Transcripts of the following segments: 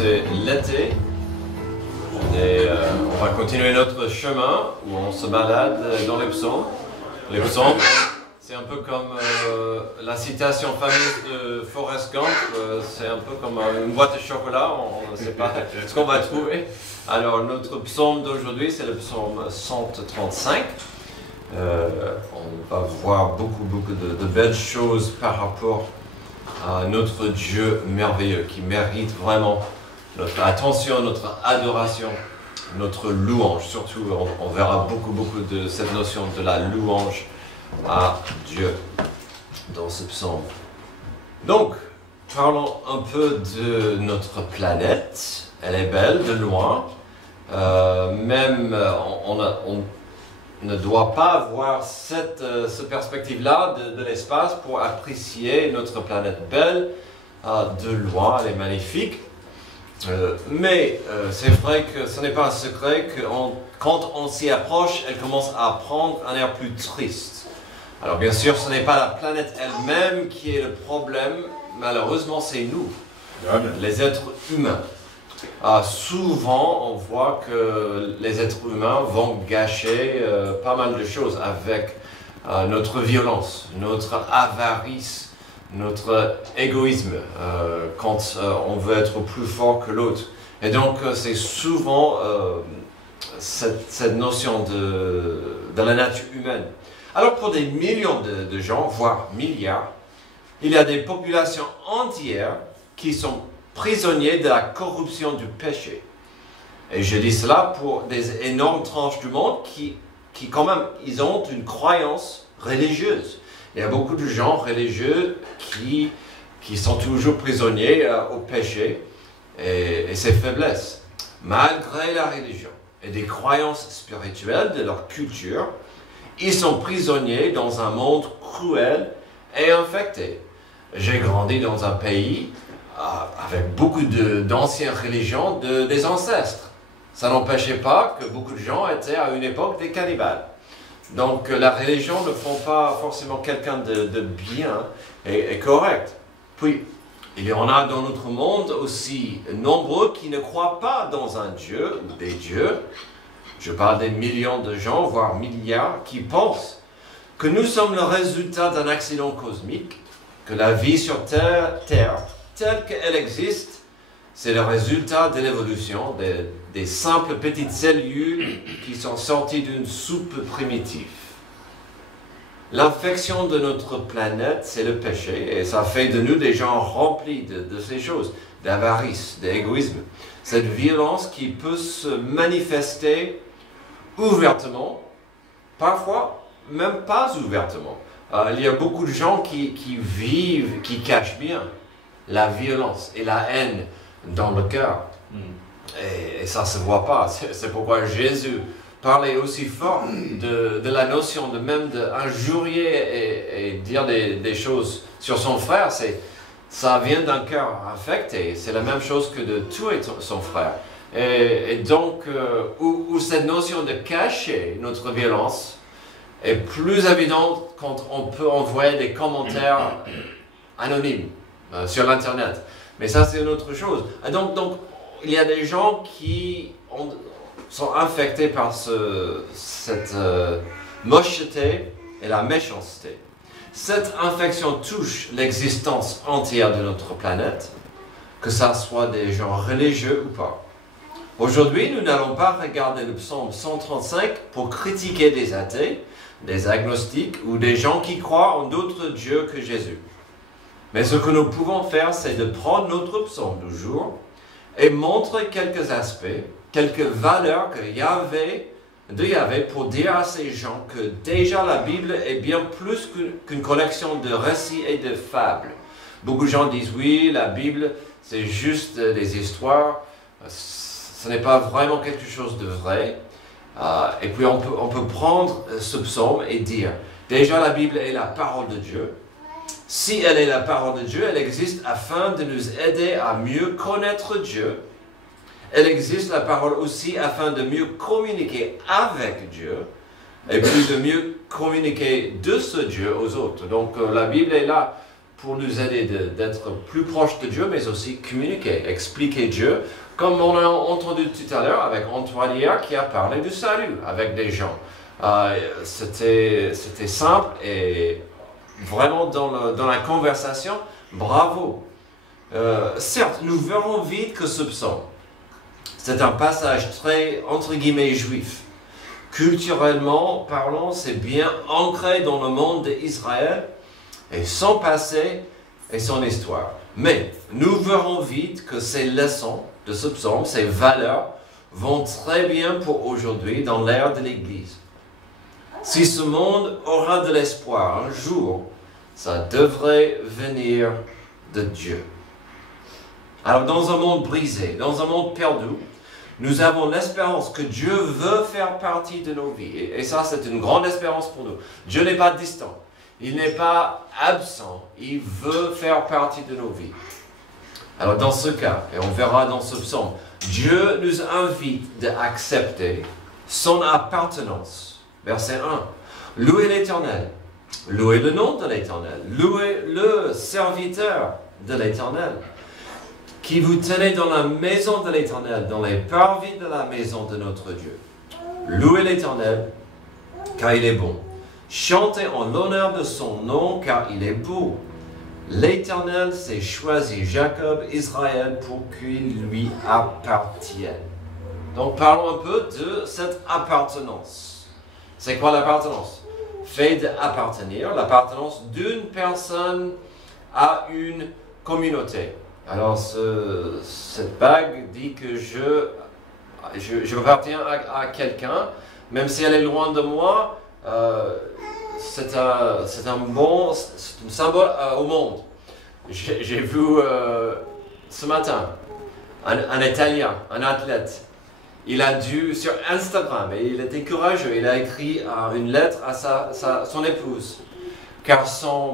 c'est l'été. On va continuer notre chemin où on se balade dans les psaumes. Les psaumes, c'est un peu comme la citation fameuse de Forrest Gump. C'est un peu comme une boîte de chocolat, on ne sait pas ce qu'on va trouver. Alors notre psaume d'aujourd'hui, c'est le psaume 135. On va voir beaucoup de belles choses par rapport à notre Dieu merveilleux qui mérite vraiment notre attention, notre adoration, notre louange. Surtout, on verra beaucoup de cette notion de la louange à Dieu dans ce psaume. Donc, parlons un peu de notre planète. Elle est belle de loin. On ne doit pas avoir cette perspective-là de l'espace pour apprécier notre planète belle de loin. Elle est magnifique. Mais c'est vrai que ce n'est pas un secret que quand on s'y approche, elle commence à prendre un air plus triste. Alors bien sûr, ce n'est pas la planète elle-même qui est le problème, malheureusement c'est nous, les êtres humains. Souvent, on voit que les êtres humains vont gâcher pas mal de choses avec notre violence, notre avarice, notre égoïsme, quand on veut être plus fort que l'autre. Et donc, c'est souvent cette notion de la nature humaine. Alors, pour des millions de gens, voire milliards, il y a des populations entières qui sont prisonniers de la corruption du péché. Et je dis cela pour des énormes tranches du monde qui quand même, ils ont une croyance religieuse. Il y a beaucoup de gens religieux qui sont toujours prisonniers au péché et ses faiblesses. Malgré la religion et des croyances spirituelles de leur culture, ils sont prisonniers dans un monde cruel et infecté. J'ai grandi dans un pays avec beaucoup d'anciennes religions des ancêtres. Ça n'empêchait pas que beaucoup de gens étaient à une époque des cannibales. Donc la religion ne font pas forcément quelqu'un de bien et correct. Puis, il y en a dans notre monde aussi nombreux qui ne croient pas dans un Dieu ou des dieux. Je parle des millions de gens, voire milliards, qui pensent que nous sommes le résultat d'un accident cosmique, que la vie sur Terre telle qu'elle existe, c'est le résultat de l'évolution des simples petites cellules qui sont sorties d'une soupe primitive. L'infection de notre planète, c'est le péché, et ça fait de nous des gens remplis de ces choses, d'avarice, d'égoïsme. Cette violence qui peut se manifester ouvertement, parfois même pas ouvertement. Il y a beaucoup de gens qui vivent, qui cachent bien la violence et la haine dans le cœur. Et ça ne se voit pas. C'est pourquoi Jésus parlait aussi fort de la notion de même d'injurier et dire des choses sur son frère. Ça vient d'un cœur affecté. C'est la même chose que de tuer son frère. Et donc, où cette notion de cacher notre violence est plus évidente quand on peut envoyer des commentaires anonymes sur l'Internet. Mais ça, c'est une autre chose. Et donc, il y a des gens qui sont infectés par cette mocheté et la méchanceté. Cette infection touche l'existence entière de notre planète, que ça soit des gens religieux ou pas. Aujourd'hui, nous n'allons pas regarder le psaume 135 pour critiquer des athées, des agnostiques ou des gens qui croient en d'autres dieux que Jésus. Mais ce que nous pouvons faire, c'est de prendre notre psaume du jour et montrer quelques aspects, quelques valeurs de Yahvé pour dire à ces gens que déjà la Bible est bien plus qu'une collection de récits et de fables. Beaucoup de gens disent oui, la Bible c'est juste des histoires, ce n'est pas vraiment quelque chose de vrai. Et puis on peut prendre ce psaume et dire, déjà la Bible est la parole de Dieu. Si elle est la parole de Dieu, elle existe afin de nous aider à mieux connaître Dieu. Elle existe, la parole aussi, afin de mieux communiquer avec Dieu et puis de mieux communiquer de ce Dieu aux autres. Donc la Bible est là pour nous aider d'être plus proches de Dieu, mais aussi communiquer, expliquer Dieu, comme on a entendu tout à l'heure avec Antoine hier qui a parlé du salut avec des gens. C'était simple et vraiment dans la conversation, bravo. Certes, nous verrons vite que ce psaume, c'est un passage très, entre guillemets, juif. Culturellement parlant, c'est bien ancré dans le monde d'Israël et son passé et son histoire. Mais nous verrons vite que ces leçons de ce psaume, ces valeurs, vont très bien pour aujourd'hui dans l'ère de l'Église. Si ce monde aura de l'espoir un jour, ça devrait venir de Dieu. Alors dans un monde brisé, dans un monde perdu, nous avons l'espérance que Dieu veut faire partie de nos vies. Et ça, c'est une grande espérance pour nous. Dieu n'est pas distant. Il n'est pas absent. Il veut faire partie de nos vies. Alors dans ce cas, et on verra dans ce psaume, Dieu nous invite d'accepter son appartenance. Verset 1. Louez l'Éternel. Louez le nom de l'Éternel. Louez le serviteur de l'Éternel. Qui vous tenez dans la maison de l'Éternel, dans les parvis de la maison de notre Dieu. Louez l'Éternel, car il est bon. Chantez en l'honneur de son nom, car il est beau. L'Éternel s'est choisi Jacob, Israël, pour qu'il lui appartienne. Donc parlons un peu de cette appartenance. C'est quoi l'appartenance? Fait d'appartenir, l'appartenance d'une personne à une communauté. Alors, cette bague dit que je appartiens à quelqu'un, même si elle est loin de moi, c'est un symbole au monde. J'ai vu ce matin un Italien, un athlète. Il a dû, sur Instagram, et il était courageux, il a écrit une lettre à son épouse. Car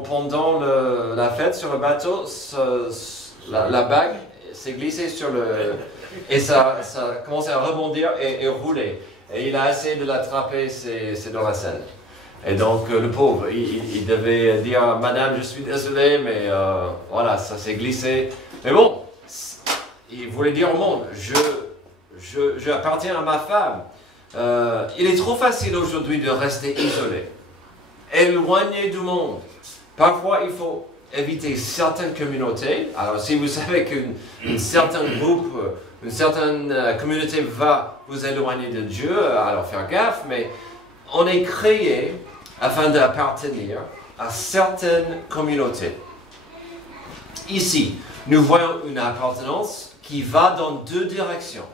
pendant la fête sur le bateau, la bague s'est glissée sur et ça a commencé à rebondir et rouler. Et il a essayé de l'attraper, c'est dans la Seine. Et donc le pauvre, il devait dire « Madame, je suis désolé, mais voilà, ça s'est glissé. » Mais bon, il voulait dire au monde « J'appartiens à ma femme. » Il est trop facile aujourd'hui de rester isolé, éloigné du monde. Parfois, il faut éviter certaines communautés. Alors, si vous savez qu'un certain groupe, une certaine communauté va vous éloigner de Dieu, alors faire gaffe, mais on est créé afin d'appartenir à certaines communautés. Ici, nous voyons une appartenance qui va dans deux directions.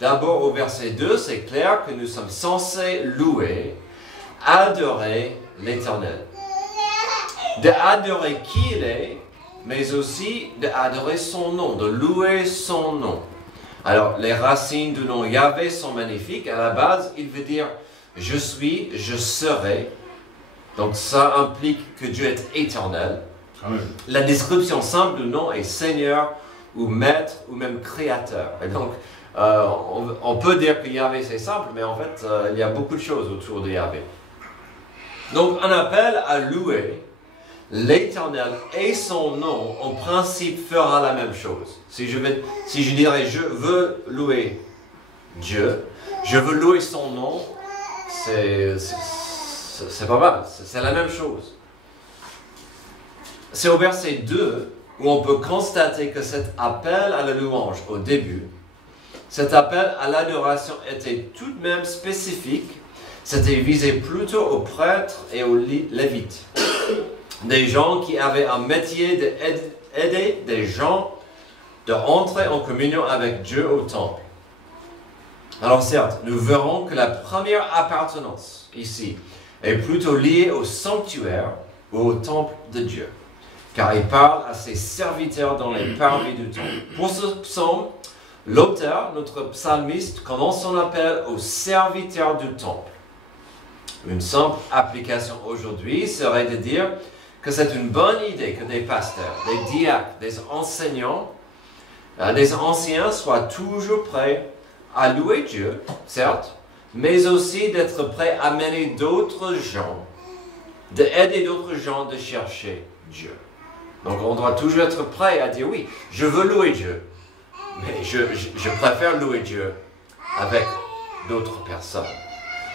D'abord, au verset 2, c'est clair que nous sommes censés louer, adorer l'Éternel. D'adorer qui il est, mais aussi d'adorer son nom, de louer son nom. Alors, les racines du nom Yahvé sont magnifiques. À la base, il veut dire « je suis, je serai ». Donc, ça implique que Dieu est éternel. Amen. La description simple du nom est Seigneur, ou Maître, ou même Créateur. Et donc, on peut dire que Yahvé c'est simple, mais en fait, il y a beaucoup de choses autour de Yahvé. Donc, un appel à louer l'Éternel et son nom, en principe, fera la même chose. Si je dirais, je veux louer Dieu, je veux louer son nom, c'est pas mal, c'est la même chose. C'est au verset 2 où on peut constater que cet appel à la louange au début, cet appel à l'adoration était tout de même spécifique, c'était visé plutôt aux prêtres et aux lévites. Des gens qui avaient un métier d'aider des gens de entrer en communion avec Dieu au temple. Alors certes, nous verrons que la première appartenance ici est plutôt liée au sanctuaire ou au temple de Dieu, car il parle à ses serviteurs dans les parvis du temple. Pour ce psaume, l'auteur, notre psalmiste, commence son appel aux serviteurs du temple. Une simple application aujourd'hui serait de dire que c'est une bonne idée que des pasteurs, des diacres, des enseignants, des anciens soient toujours prêts à louer Dieu, certes, mais aussi d'être prêts à mener d'autres gens, d'aider d'autres gens de chercher Dieu. Donc on doit toujours être prêt à dire oui, je veux louer Dieu, mais je préfère louer Dieu avec d'autres personnes.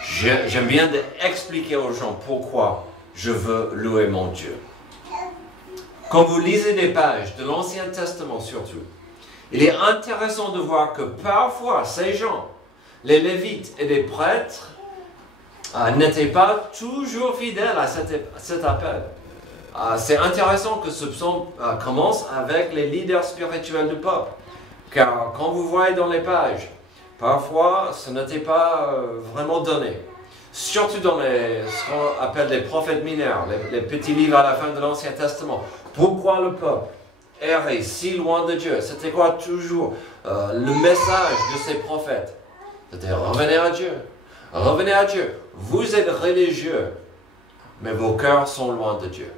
J'aime bien expliquer aux gens pourquoi je veux louer mon Dieu. Quand vous lisez des pages de l'Ancien Testament surtout, il est intéressant de voir que parfois ces gens, les Lévites et les prêtres, n'étaient pas toujours fidèles à cet appel. C'est intéressant que ce psaume commence avec les leaders spirituels du peuple. Car quand vous voyez dans les pages, parfois ce n'était pas vraiment donné. Surtout dans ce qu'on appelle les prophètes mineurs, les petits livres à la fin de l'Ancien Testament. Pourquoi le peuple errait si loin de Dieu? C'était quoi toujours le message de ces prophètes? C'était revenez à Dieu. Revenez à Dieu. Vous êtes religieux, mais vos cœurs sont loin de Dieu.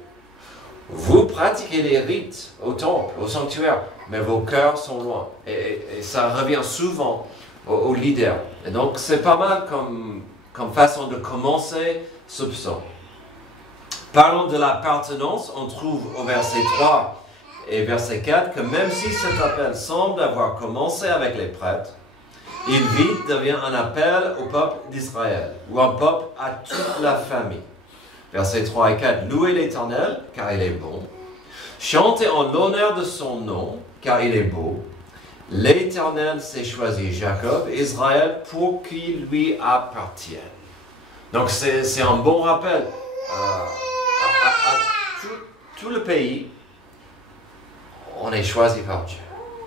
Vous pratiquez les rites au temple, au sanctuaire, mais vos cœurs sont loin. Et ça revient souvent aux leaders. Et donc c'est pas mal comme façon de commencer ce psaume. Parlons de l'appartenance, on trouve au verset 3 et verset 4 que même si cet appel semble avoir commencé avec les prêtres, il vite devient un appel au peuple d'Israël, ou un peuple à toute la famille. Versets 3 et 4, louez l'Éternel, car il est bon. Chantez en l'honneur de son nom, car il est beau. L'Éternel s'est choisi Jacob, Israël, pour qu'il lui appartienne. Donc c'est un bon rappel à tout le pays. On est choisi par Dieu.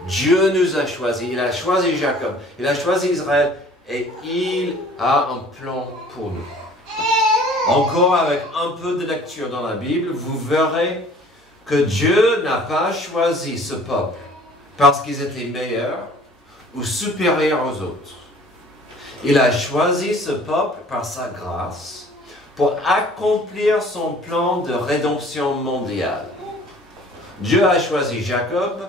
Dieu nous a choisis, il a choisi Jacob, il a choisi Israël et il a un plan pour nous. Encore avec un peu de lecture dans la Bible, vous verrez que Dieu n'a pas choisi ce peuple parce qu'ils étaient meilleurs ou supérieurs aux autres. Il a choisi ce peuple par sa grâce pour accomplir son plan de rédemption mondiale. Dieu a choisi Jacob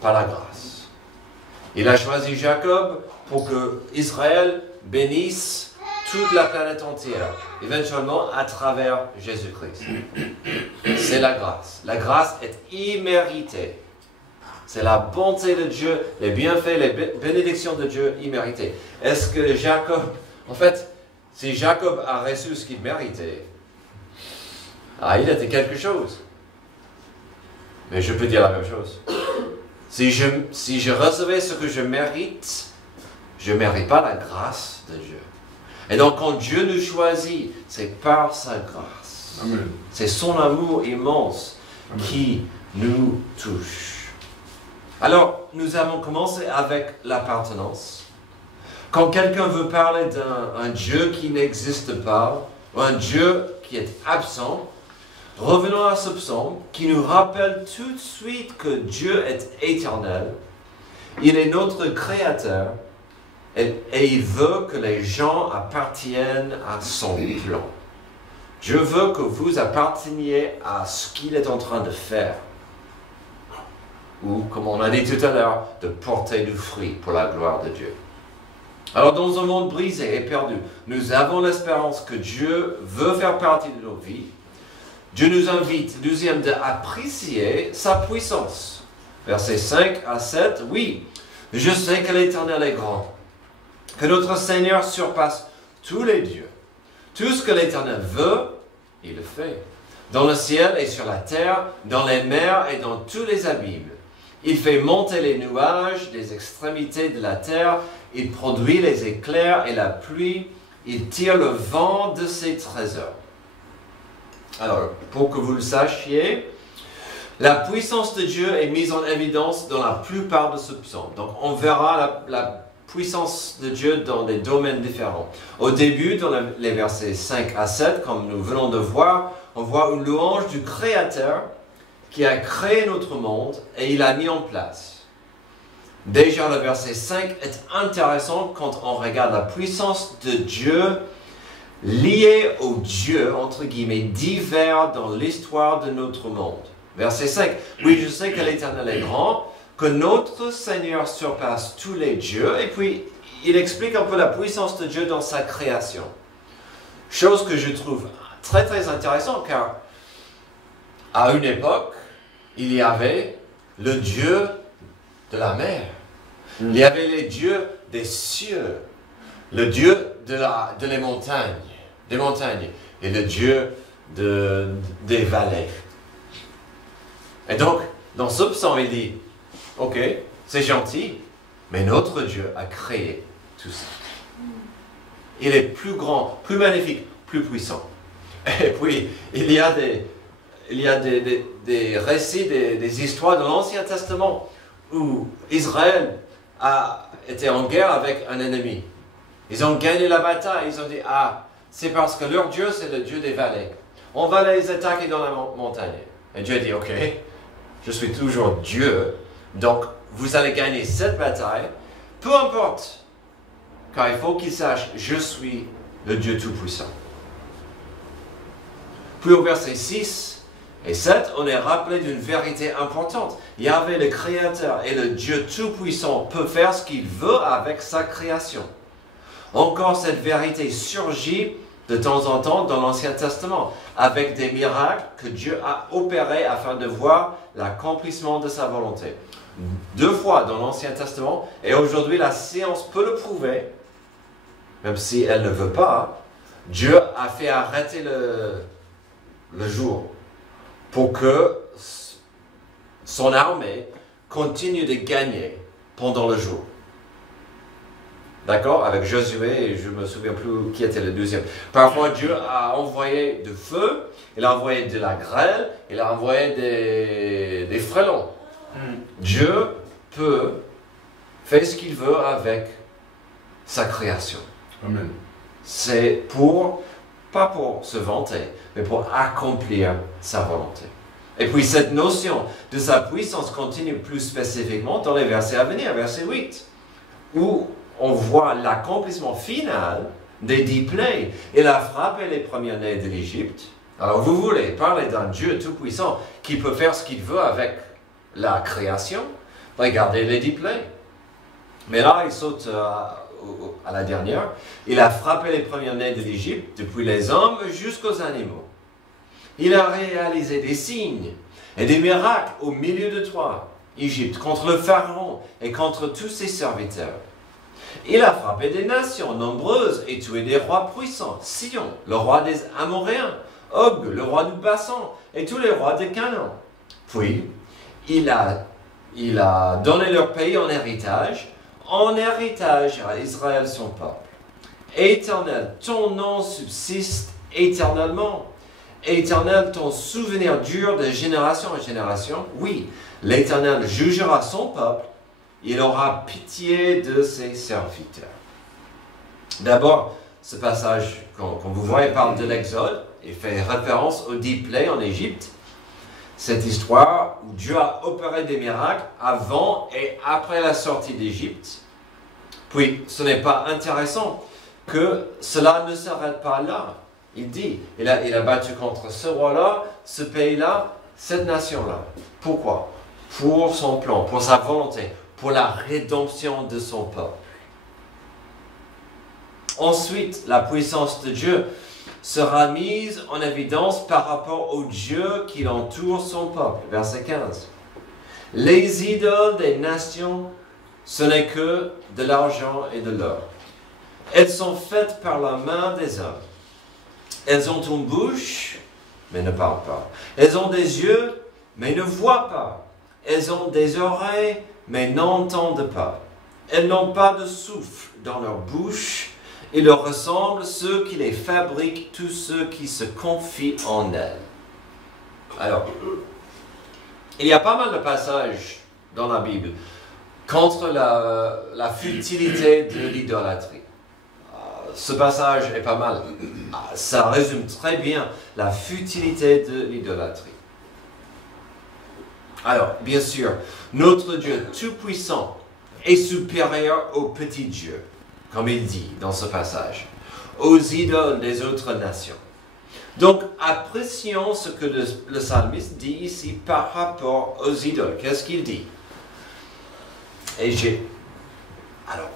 par la grâce. Il a choisi Jacob pour que Israël bénisse toute la planète entière, éventuellement à travers Jésus-Christ. C'est la grâce. La grâce est imméritée. C'est la bonté de Dieu, les bienfaits, les bénédictions de Dieu imméritées. Est-ce que Jacob, en fait, si Jacob a reçu ce qu'il méritait, il était quelque chose. Mais je peux dire la même chose. Si je recevais ce que je mérite, je ne mérite pas la grâce de Dieu. Et donc quand Dieu nous choisit, c'est par sa grâce. Amen. C'est son amour immense Amen. Qui nous touche. Alors, nous avons commencé avec l'appartenance. Quand quelqu'un veut parler d'un Dieu qui n'existe pas, ou un Dieu qui est absent, revenons à ce psaume qui nous rappelle tout de suite que Dieu est éternel. Il est notre créateur et il veut que les gens appartiennent à son plan. Dieu veut que vous apparteniez à ce qu'il est en train de faire. Ou, comme on a dit tout à l'heure, de porter du fruit pour la gloire de Dieu. Alors, dans un monde brisé et perdu, nous avons l'espérance que Dieu veut faire partie de nos vies. Dieu nous invite, deuxième, d'apprécier sa puissance. Versets 5 à 7, oui, je sais que l'Éternel est grand, que notre Seigneur surpasse tous les dieux. Tout ce que l'Éternel veut, il le fait. Dans le ciel et sur la terre, dans les mers et dans tous les abîmes. Il fait monter les nuages des extrémités de la terre. Il produit les éclairs et la pluie. Il tire le vent de ses trésors. Alors, pour que vous le sachiez, la puissance de Dieu est mise en évidence dans la plupart de ce psaume. Donc, on verra la puissance de Dieu dans des domaines différents. Au début, dans les versets 5 à 7, comme nous venons de voir, on voit une louange du Créateur qui a créé notre monde et il a mis en place. Déjà, le verset 5 est intéressant quand on regarde la puissance de Dieu liée aux dieux, entre guillemets, divers dans l'histoire de notre monde. Verset 5. Oui, je sais que l'Éternel est grand, que notre Seigneur surpasse tous les dieux. Et puis, il explique un peu la puissance de Dieu dans sa création. Chose que je trouve très très intéressante, car à une époque, il y avait le Dieu de la mer. Il y avait les dieux des cieux, le Dieu des montagnes, et le Dieu des vallées. Et donc, dans ce psaume, il dit, ok, c'est gentil, mais notre Dieu a créé tout ça. Il est plus grand, plus magnifique, plus puissant. Et puis, il y a des récits, des histoires de l'Ancien Testament où Israël a été en guerre avec un ennemi. Ils ont gagné la bataille, ils ont dit, ah, c'est parce que leur Dieu, c'est le Dieu des vallées. On va les attaquer dans la montagne. Et Dieu a dit, ok, je suis toujours Dieu, donc vous allez gagner cette bataille, peu importe, car il faut qu'ils sachent, je suis le Dieu Tout-Puissant. Puis au verset 6 et 7, on est rappelé d'une vérité importante. Yahvé, le Créateur et le Dieu Tout-Puissant, peut faire ce qu'il veut avec sa création. Encore cette vérité surgit de temps en temps dans l'Ancien Testament, avec des miracles que Dieu a opérés afin de voir l'accomplissement de sa volonté. 2 fois dans l'Ancien Testament, et aujourd'hui la science peut le prouver, même si elle ne veut pas, Dieu a fait arrêter le jour pour que son armée continue de gagner pendant le jour. D'accord? Avec Josué, et je ne me souviens plus qui était le deuxième. Parfois, Dieu a envoyé du feu, il a envoyé de la grêle, il a envoyé des frêlons. Dieu peut faire ce qu'il veut avec sa création. Amen. C'est pas pour se vanter, mais pour accomplir sa volonté. Et puis cette notion de sa puissance continue plus spécifiquement dans les versets à venir, verset 8, où on voit l'accomplissement final des 10 plaies. Il a frappé les premiers-nés de l'Égypte. Alors vous voulez parler d'un Dieu tout-puissant qui peut faire ce qu'il veut avec la création? Regardez les 10 plaies. Mais là, il saute à la dernière. Il a frappé les premiers-nés de l'Égypte, depuis les hommes jusqu'aux animaux. Il a réalisé des signes et des miracles au milieu de toi, Égypte, contre le Pharaon et contre tous ses serviteurs. Il a frappé des nations nombreuses et tué des rois puissants, Sion, le roi des Amoréens, Og, le roi du Bassan, et tous les rois de Canaan. Puis, il a donné leur pays en héritage à Israël son peuple. Éternel, ton nom subsiste éternellement. Éternel, ton souvenir dure de génération en génération. Oui, l'Éternel jugera son peuple. Il aura pitié de ses serviteurs. D'abord, ce passage, quand vous voyez, parle de l'Exode et fait référence aux 10 plaies en Égypte. Cette histoire où Dieu a opéré des miracles avant et après la sortie d'Égypte. Puis, ce n'est pas intéressant que cela ne s'arrête pas là. Il dit, il a battu contre ce roi-là, ce pays-là, cette nation-là. Pourquoi? Pour son plan, pour sa volonté, pour la rédemption de son peuple. Ensuite, la puissance de Dieu sera mise en évidence par rapport au Dieu qui entoure son peuple. Verset 15. Les idoles des nations, ce n'est que de l'argent et de l'or. Elles sont faites par la main des hommes. Elles ont une bouche, mais ne parlent pas. Elles ont des yeux, mais ne voient pas. Elles ont des oreilles, mais n'entendent pas. Elles n'ont pas de souffle dans leur bouche. Il leur ressemble ceux qui les fabriquent, tous ceux qui se confient en elles. Alors, il y a pas mal de passages dans la Bible contre la futilité de l'idolâtrie. Ce passage est pas mal. Ça résume très bien la futilité de l'idolâtrie. Alors, bien sûr, notre Dieu tout-puissant est supérieur aux petits dieux, comme il dit dans ce passage, aux idoles des autres nations. Donc, apprécions ce que le psalmiste dit ici par rapport aux idoles. Qu'est-ce qu'il dit? Alors,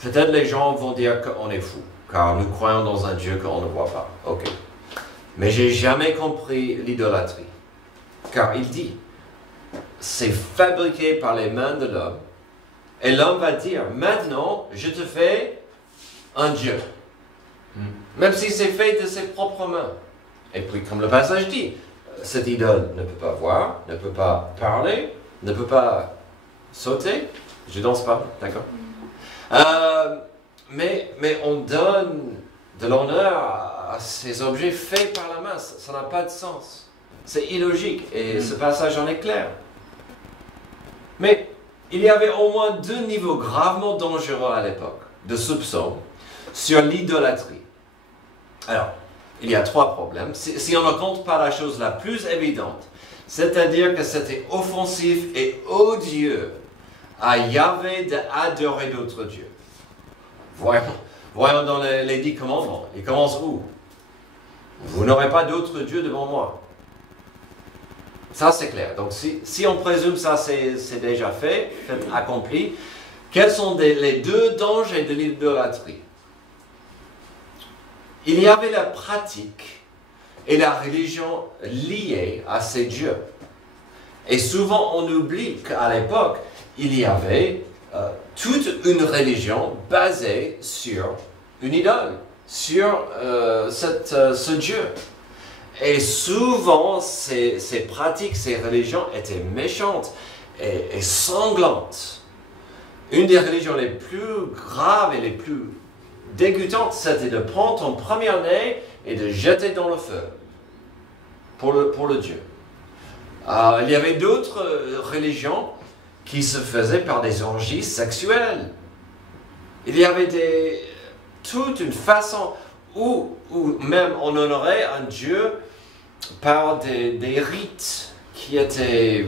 peut-être les gens vont dire qu'on est fou, car nous croyons dans un Dieu qu'on ne voit pas. Ok. Mais j'ai jamais compris l'idolâtrie. Car il dit, c'est fabriqué par les mains de l'homme. Et l'homme va dire, maintenant, je te fais un Dieu. Même si c'est fait de ses propres mains. Et puis, comme le passage dit, cette idole ne peut pas voir, ne peut pas parler, ne peut pas sauter. Je danse pas, d'accord? Mais on donne de l'honneur à ces objets faits par la main. Ça n'a pas de sens. C'est illogique et ce passage en est clair. Mais il y avait au moins 2 niveaux gravement dangereux à l'époque de soupçons sur l'idolâtrie. Alors, il y a 3 problèmes. Si on ne compte pas la chose la plus évidente, c'est-à-dire que c'était offensif et odieux à Yahvé d'adorer d'autres dieux. Voyons dans les 10 commandements. Ils commencent où? Vous n'aurez pas d'autres dieux devant moi. Ça, c'est clair. Donc, si on présume ça, c'est déjà fait, accompli, quels sont les 2 dangers de l'idolâtrie? Il y avait la pratique et la religion liées à ces dieux. Et souvent, on oublie qu'à l'époque, il y avait toute une religion basée sur une idole, sur ce Dieu. Et souvent, ces pratiques, ces religions étaient méchantes et sanglantes. Une des religions les plus graves et les plus dégoûtantes, c'était de prendre ton premier-né et de jeter dans le feu pour le Dieu. Il y avait d'autres religions qui se faisaient par des orgies sexuelles. Il y avait toute une façon où même on honorait un Dieu par des rites qui étaient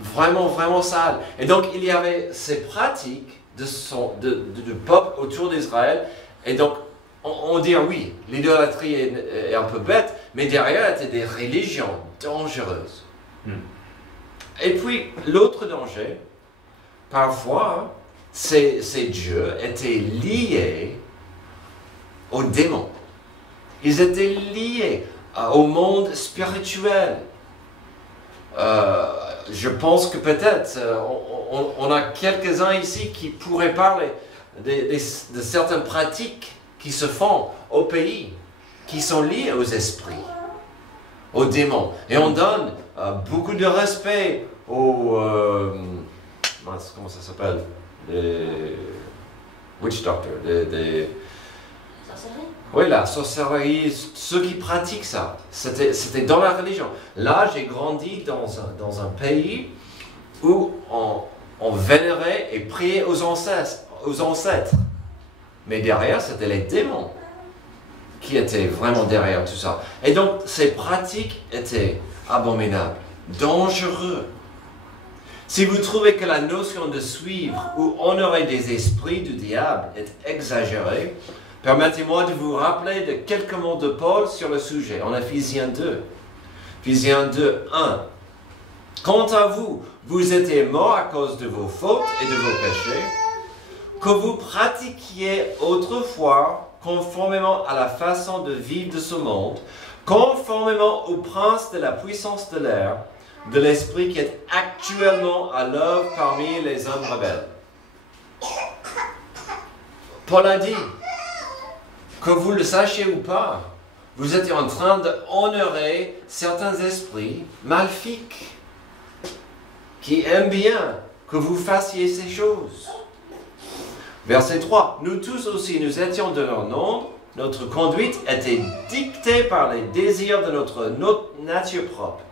vraiment, vraiment sales. Et donc, il y avait ces pratiques du peuple autour d'Israël. Et donc, on dit, oui, l'idolâtrie est un peu bête, mais derrière, il y avait des religions dangereuses. Et puis, l'autre danger, parfois, ces dieux étaient liés aux démons. Ils étaient liés au monde spirituel. Je pense que peut-être on a quelques-uns ici qui pourraient parler de certaines pratiques qui se font au pays, qui sont liées aux esprits, aux démons. Et on donne beaucoup de respect aux... comment ça s'appelle? Les witch doctors, Sorcellerie? Oui, la sorcellerie, ceux qui pratiquent ça, c'était dans la religion. Là, j'ai grandi dans un pays où on vénérait et priait aux ancêtres. Mais derrière, c'était les démons qui étaient vraiment derrière tout ça. Et donc, ces pratiques étaient abominables, dangereuses. Si vous trouvez que la notion de suivre ou honorer des esprits du diable est exagérée, permettez-moi de vous rappeler de quelques mots de Paul sur le sujet, en Ephésiens 2. Ephésiens 2, 1. Quant à vous, vous étiez morts à cause de vos fautes et de vos péchés, que vous pratiquiez autrefois conformément à la façon de vivre de ce monde, conformément au prince de la puissance de l'air, de l'esprit qui est actuellement à l'œuvre parmi les hommes rebelles. Paul a dit, que vous le sachiez ou pas, vous étiez en train d'honorer certains esprits maléfiques qui aiment bien que vous fassiez ces choses. Verset 3. Nous tous aussi, nous étions de leur nombre, notre conduite était dictée par les désirs de notre nature propre.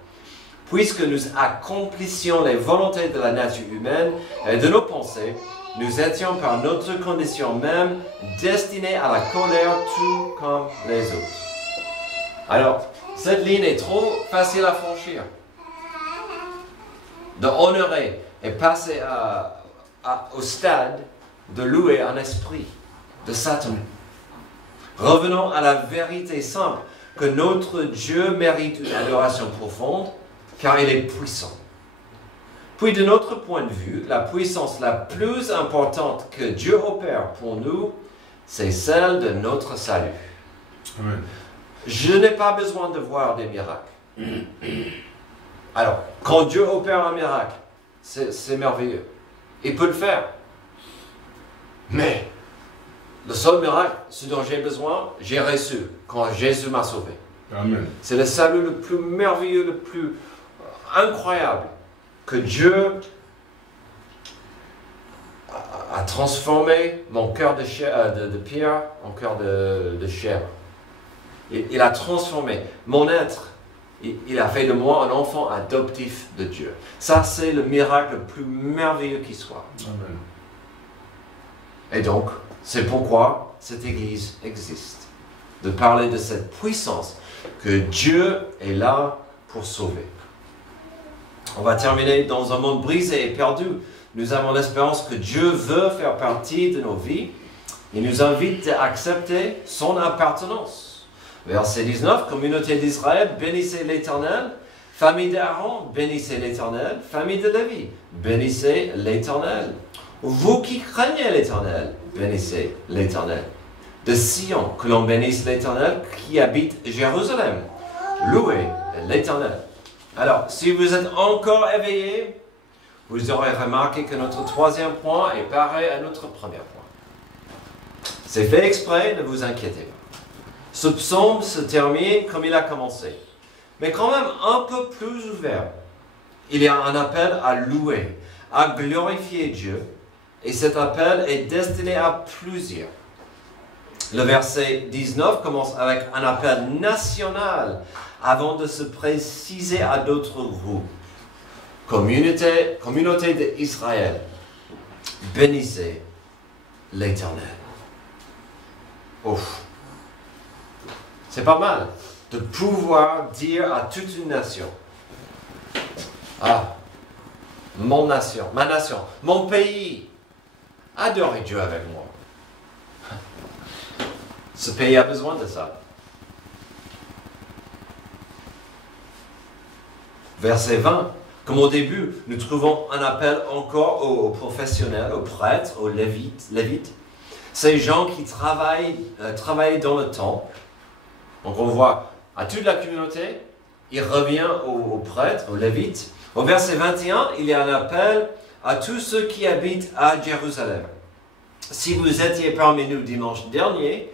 Puisque nous accomplissions les volontés de la nature humaine et de nos pensées, nous étions par notre condition même destinés à la colère tout comme les autres. Alors, cette ligne est trop facile à franchir. De honorer et passer au stade de louer un esprit de Satan. Revenons à la vérité simple que notre Dieu mérite une adoration profonde car il est puissant. Puis de notre point de vue, la puissance la plus importante que Dieu opère pour nous, c'est celle de notre salut. Amen. Je n'ai pas besoin de voir des miracles. Alors, quand Dieu opère un miracle, c'est merveilleux. Il peut le faire. Mais le seul miracle, ce dont j'ai besoin, j'ai reçu quand Jésus m'a sauvé. Amen. C'est le salut le plus merveilleux, le plus incroyable que Dieu a transformé mon cœur de pierre en cœur de chair. Il a transformé mon être. Il a fait de moi un enfant adoptif de Dieu. Ça, c'est le miracle le plus merveilleux qui soit. Amen. Et donc, c'est pourquoi cette Église existe. De parler de cette puissance que Dieu est là pour sauver. On va terminer dans un monde brisé et perdu. Nous avons l'espérance que Dieu veut faire partie de nos vies. Il nous invite à accepter son appartenance. Verset 19, communauté d'Israël, bénissez l'Éternel. Famille d'Aaron, bénissez l'Éternel. Famille de Lévi, bénissez l'Éternel. Vous qui craignez l'Éternel, bénissez l'Éternel. De Sion, que l'on bénisse l'Éternel qui habite Jérusalem. Louez l'Éternel. Alors, si vous êtes encore éveillés, vous aurez remarqué que notre troisième point est pareil à notre premier point. C'est fait exprès, ne vous inquiétez pas. Ce psaume se termine comme il a commencé, mais quand même un peu plus ouvert. Il y a un appel à louer, à glorifier Dieu, et cet appel est destiné à plusieurs. Le verset 19 commence avec un appel national avant de se préciser à d'autres groupes. Communauté d'Israël, bénissez l'Éternel. Ouf. C'est pas mal de pouvoir dire à toute une nation, ah, mon nation, ma nation, mon pays, adorez Dieu avec moi. Ce pays a besoin de ça. Verset 20. Comme au début, nous trouvons un appel encore aux professionnels, aux prêtres, aux lévites. Ces gens qui travaillent dans le temple. Donc on voit à toute la communauté, il revient aux prêtres, aux lévites. Au verset 21, il y a un appel à tous ceux qui habitent à Jérusalem. Si vous étiez parmi nous dimanche dernier,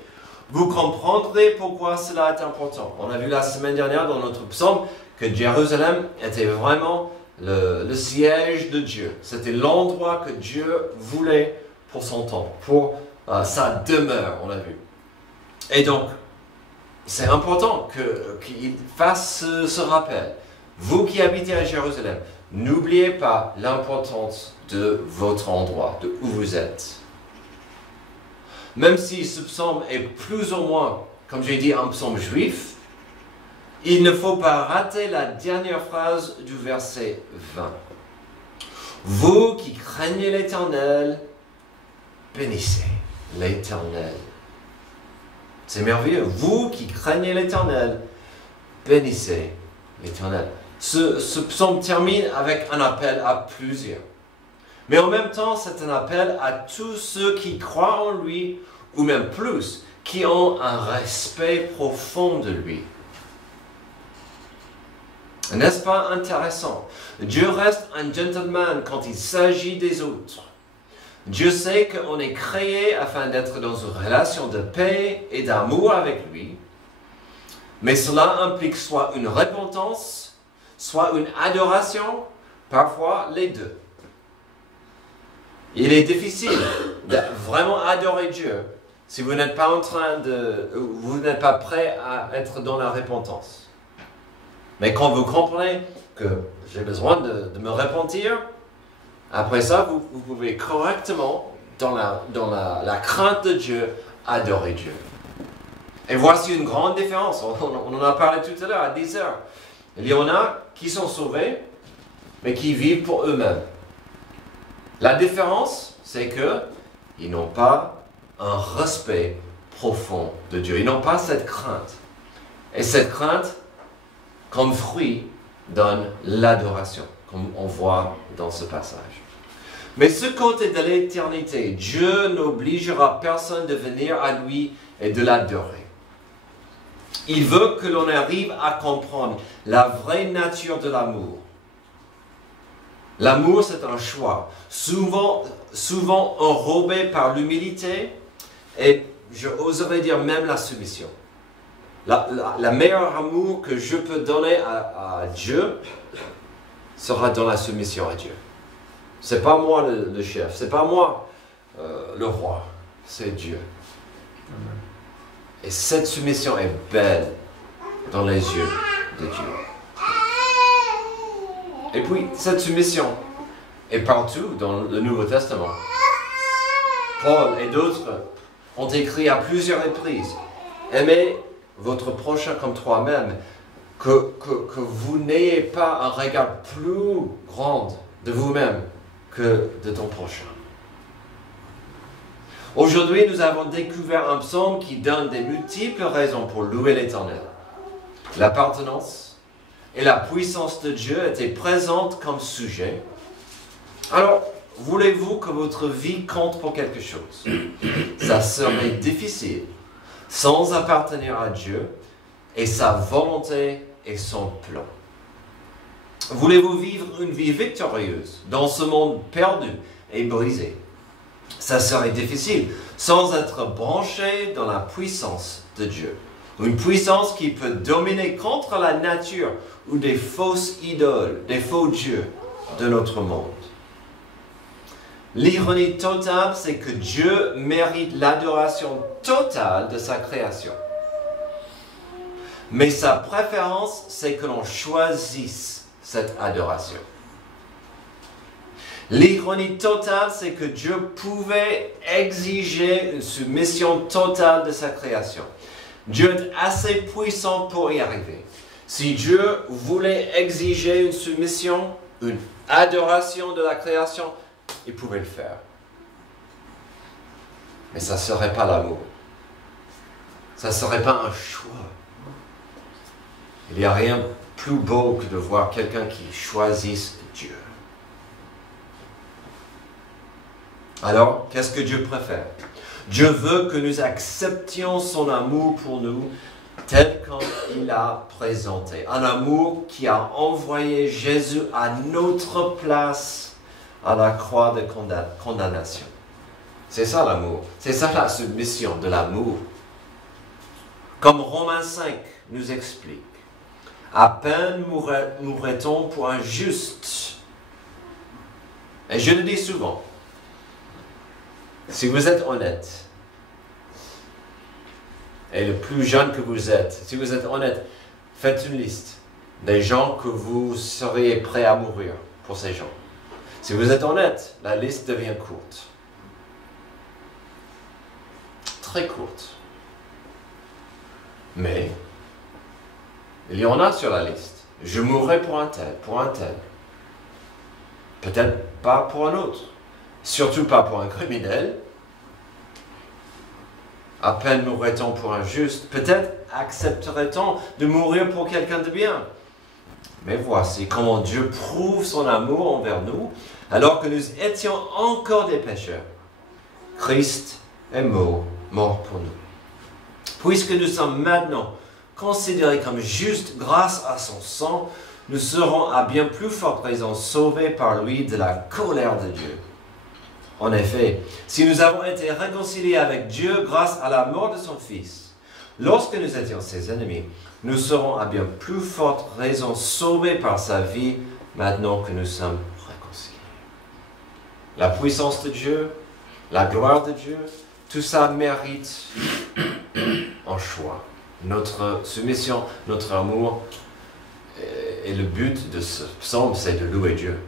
vous comprendrez pourquoi cela est important. On a vu la semaine dernière dans notre psaume que Jérusalem était vraiment le siège de Dieu. C'était l'endroit que Dieu voulait pour son temple, pour sa demeure, on a vu. Et donc, c'est important qu'il fasse ce rappel. Vous qui habitez à Jérusalem, n'oubliez pas l'importance de votre endroit, de où vous êtes. Même si ce psaume est plus ou moins, comme j'ai dit, un psaume juif, il ne faut pas rater la dernière phrase du verset 20. Vous qui craignez l'Éternel, bénissez l'Éternel. C'est merveilleux. Vous qui craignez l'Éternel, bénissez l'Éternel. Ce psaume termine avec un appel à plusieurs. Mais en même temps, c'est un appel à tous ceux qui croient en lui, ou même plus, qui ont un respect profond de lui. N'est-ce pas intéressant? Dieu reste un gentleman quand il s'agit des autres. Dieu sait qu'on est créé afin d'être dans une relation de paix et d'amour avec lui. Mais cela implique soit une repentance, soit une adoration, parfois les deux. Il est difficile de vraiment adorer Dieu si vous n'êtes pas vous n'êtes pas prêt à être dans la repentance. Mais quand vous comprenez que j'ai besoin de me repentir, après ça, vous pouvez correctement, dans la crainte de Dieu, adorer Dieu. Et voici une grande différence. On en a parlé tout à l'heure, à 10 heures. Il y en a qui sont sauvés, mais qui vivent pour eux-mêmes. La différence, c'est qu'ils n'ont pas un respect profond de Dieu. Ils n'ont pas cette crainte. Et cette crainte, comme fruit, donne l'adoration, comme on voit dans ce passage. Mais ce côté de l'éternité, Dieu n'obligera personne de venir à lui et de l'adorer. Il veut que l'on arrive à comprendre la vraie nature de l'amour. L'amour, c'est un choix, souvent enrobé par l'humilité et, je oserais dire, même la soumission. La meilleure amour que je peux donner à Dieu sera dans la soumission à Dieu. C'est pas moi le chef, c'est pas moi le roi, c'est Dieu. Et cette soumission est belle dans les yeux de Dieu. Et puis, cette soumission est partout dans le Nouveau Testament. Paul et d'autres ont écrit à plusieurs reprises, aimez votre prochain comme toi-même, que vous n'ayez pas un regard plus grand de vous-même que de ton prochain. Aujourd'hui, nous avons découvert un psaume qui donne des multiples raisons pour louer l'Éternel. L'appartenance et la puissance de Dieu étaient présentes comme sujet. Alors, voulez-vous que votre vie compte pour quelque chose? Ça serait difficile sans appartenir à Dieu et sa volonté et son plan. Voulez-vous vivre une vie victorieuse dans ce monde perdu et brisé? Ça serait difficile sans être branché dans la puissance de Dieu. Une puissance qui peut dominer contre la nature ou des fausses idoles, des faux dieux de notre monde. L'ironie totale, c'est que Dieu mérite l'adoration totale de sa création. Mais sa préférence, c'est que l'on choisisse cette adoration. L'ironie totale, c'est que Dieu pouvait exiger une soumission totale de sa création. Dieu est assez puissant pour y arriver. Si Dieu voulait exiger une soumission, une adoration de la création, il pouvait le faire. Mais ça ne serait pas l'amour. Ça ne serait pas un choix. Il n'y a rien plus beau que de voir quelqu'un qui choisisse Dieu. Alors, qu'est-ce que Dieu préfère? Dieu veut que nous acceptions son amour pour nous tel qu'il a présenté. Un amour qui a envoyé Jésus à notre place à la croix de condamnation. C'est ça l'amour. C'est ça la submission de l'amour. Comme Romains 5 nous explique, à peine mourrait-on pour un juste. Et je le dis souvent, si vous êtes honnête, et le plus jeune que vous êtes, si vous êtes honnête, faites une liste des gens que vous seriez prêts à mourir pour ces gens. Si vous êtes honnête, la liste devient courte. Très courte. Mais, il y en a sur la liste. Je mourrai pour un tel, pour un tel. Peut-être pas pour un autre. Surtout pas pour un criminel. À peine mourrait-on pour un juste. Peut-être accepterait-on de mourir pour quelqu'un de bien. Mais voici comment Dieu prouve son amour envers nous, alors que nous étions encore des pécheurs. Christ est mort pour nous. Puisque nous sommes maintenant considérés comme justes grâce à son sang, nous serons à bien plus forte raison sauvés par lui de la colère de Dieu. En effet, si nous avons été réconciliés avec Dieu grâce à la mort de son Fils, lorsque nous étions ses ennemis, nous serons à bien plus forte raison sauvés par sa vie maintenant que nous sommes réconciliés. La puissance de Dieu, la gloire de Dieu, tout ça mérite un choix. Notre soumission, notre amour, et le but de ce psaume, c'est de louer Dieu.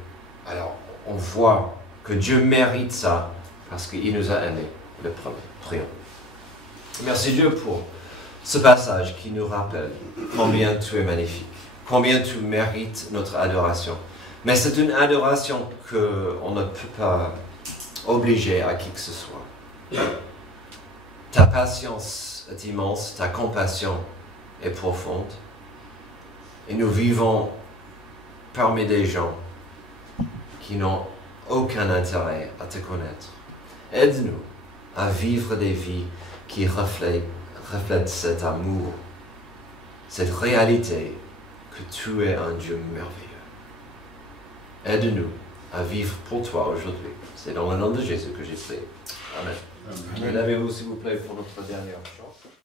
Alors, on voit que Dieu mérite ça parce qu'il nous a aimés le premier. Prions. Merci Dieu pour ce passage qui nous rappelle combien tu es magnifique, combien tu mérites notre adoration. Mais c'est une adoration qu'on ne peut pas obliger à qui que ce soit. Ta patience est immense, ta compassion est profonde. Et nous vivons parmi des gens qui n'ont aucun intérêt à te connaître. Aide-nous à vivre des vies qui reflètent cet amour, cette réalité que tu es un Dieu merveilleux. Aide-nous à vivre pour toi aujourd'hui. C'est dans le nom de Jésus que j'ai prié. Amen. Levez-vous s'il vous plaît pour notre dernière chant.